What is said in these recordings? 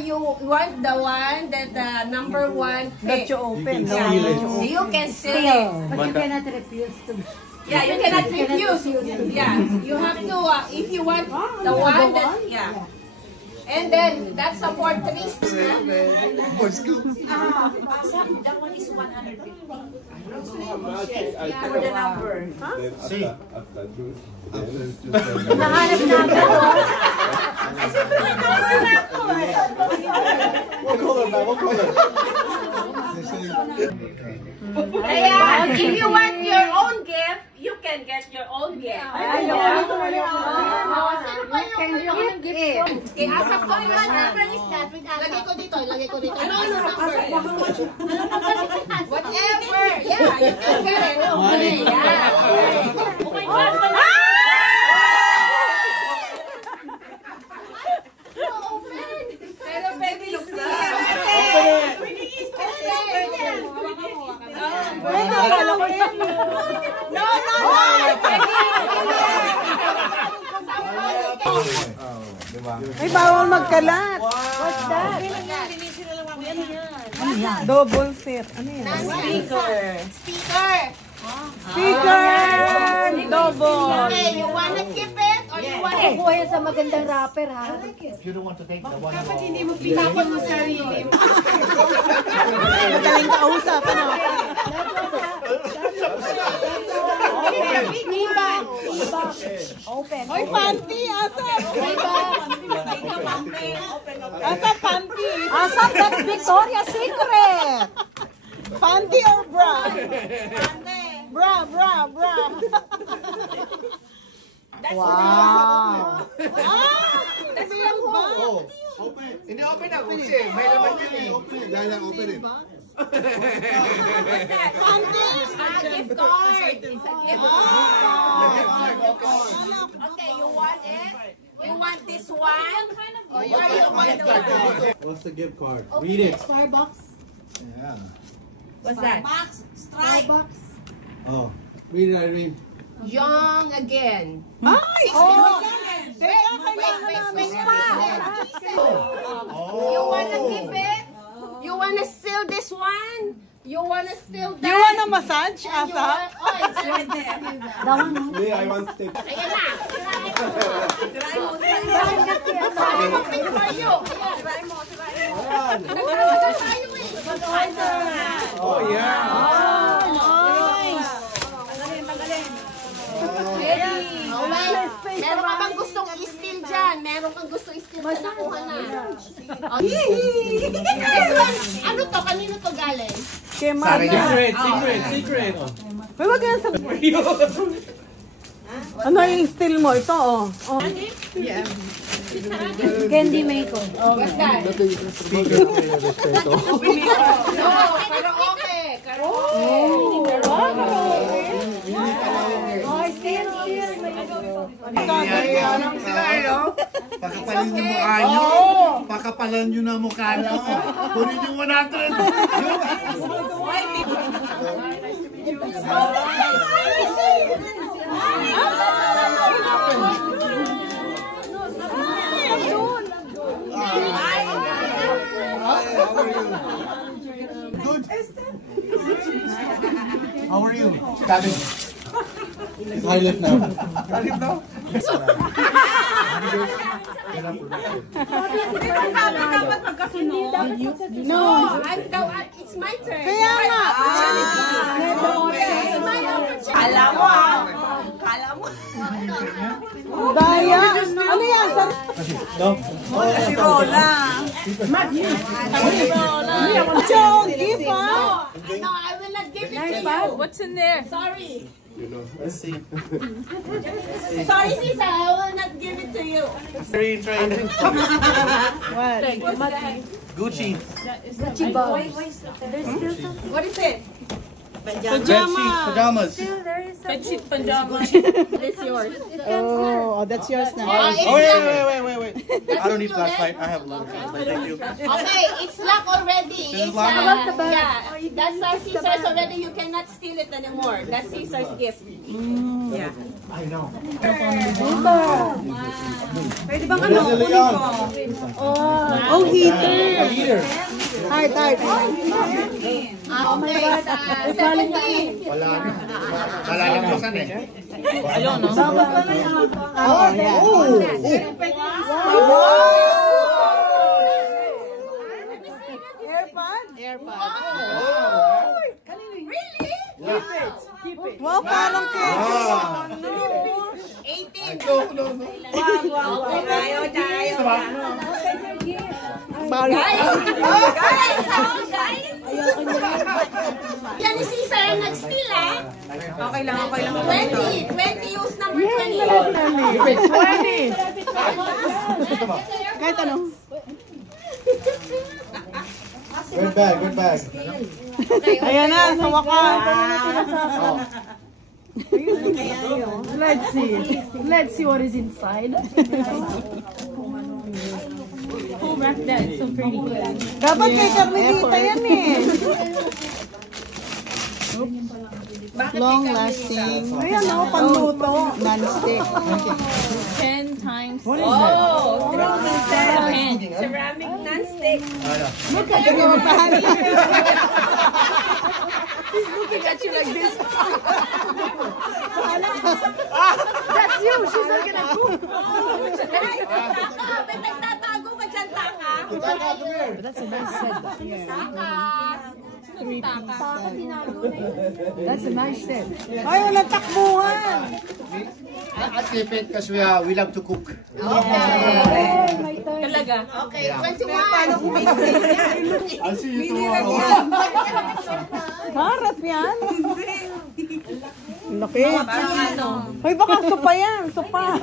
you want the one that number one that you open. You can steal. But you cannot refuse to. Yeah, you cannot refuse. Yeah, you have to, if you want the one that, yeah. And then, that's a for 3. That one is 150. For the number. See? Nahanap namin. What color na? What color? Kaya, if you want your own gift, you can get your own gift. Sino pa yung gift? Okay, asap ko yung number is that. Lagay ko dito, lagay ko dito. Ano number? Whatever. Yeah, you can get it. Okay, yeah. Oh my God. Pero pwede yung Ay, bawal magkalat. What's that? Ano yan? Double set. Ano yan? Speaker. Double. Okay, you wanna keep it or you wanna... Kuha yan sa magandang rapper, ha? If you don't want to take the one. Dapat hindi mo pinapon mo sarili mo. Madaling kausap, ano? Open. Oy, panty! Asap! Asap, panty! Asap, that's Victoria's Secret! Panty or bra? Bra. Wow! That's yung hole. Oh, open. Hindi, open na. Kasi may laman yun eh. Open it. Dahil open it. Gift card. It's a gift card. Okay, you want it? You want this one? Or you want the one? What's the gift card? Read it. Starbucks. Yeah. What's that? Starbucks. Oh. Read it, Irene. Young again. Ay! Oh! Teka, kailangan namin You wanna keep it? You wanna steal this one? You wanna steal that? You want a massage, You Asap? want- Oh, it's right there. Yeah, I want to take. Ayan na. Try mo, pick for you. Ayan. Try mo. Nagkaroon tayo eh. Oh, yeah. Meron ka bang gustong i-steal dyan? Meron kang gustong i-steal na nakuha na. Ano to? Kanino to galing? Kay Marla. Secret. Uy, wag yan sa... Ano yung steal mo? Ito, oh. Candy Mako. What's that? Speaker ko yung respeto. No, karaoke. Anong sila eh, oh? Pakapalan yung mukha nyo. Pakapalan nyo na mukha nyo. Kunin yung 100. Good. How are you? Stabbing. Silent now. Silent now? No, it's my turn. Kaya nga. It's my opportunity. Kala mo. Daya. Ano yan? Si Rola. Chong, give up. No, I will not give it to you. What's in there? Sorry. Let's see. Sorry, Sisa, I will not give it to you. Try. What? Gucci. Gucci bag. What is it? Pajamas. Oh, that's yours now. Oh, wait. I don't need flashlight. I have a little flashlight. Thank you. Okay, it's locked already. It's locked? yeah, that's Caesar's already. You cannot steal it anymore. That's Caesar's gift. I know. Pwede bang ano? Kunin ko. Oh, heater. Heater. Heart. Okay, Wala na. Nalalagpasan eh. Dapat pa na yung oh, yeah. AirPod? Wow, parang cake. 18. Yan ni Caesar ang nag-steal, ah. Okay lang. 20 use number 20. 20. Kahit ano. Good bag. Ayan na, sa wakas. Let's see what is inside. Who wrapped that? It's so pretty. Dapat kay Carmelita yan eh. Long lasting. Ayan o, panluto. Non-stick. 10 times. What is that? Ceramic non-stick. Look at your bag. That's you. She's looking at you. May nagtatago ka dyan, Taka. That's a nice set. That's a nice set. Ay, walang takbuhan. I keep it because we love to cook. Talaga? Okay, 21. I'll see you tomorrow. Harap yan. Laki. Hoy, baka sopa yan. Sopa.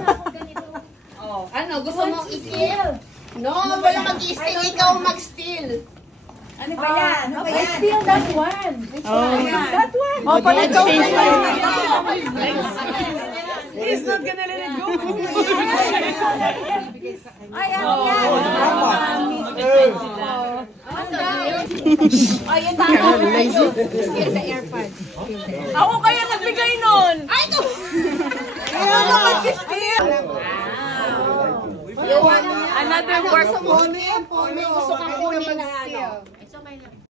Ano, gusto mong i-steal? No, wala mag-i-steal. Ikaw mag-steal. Ano ba yan? I steal that one. That one. Oh, pala ikaw. He's not gonna let it go. Ay, ano yan? Ay, yung tama. Steal the AirPod. Ako kaya nagbigay nun. Ay, ito! Ayan na, mag-steal. Another work. Gusto kang kunin na ano.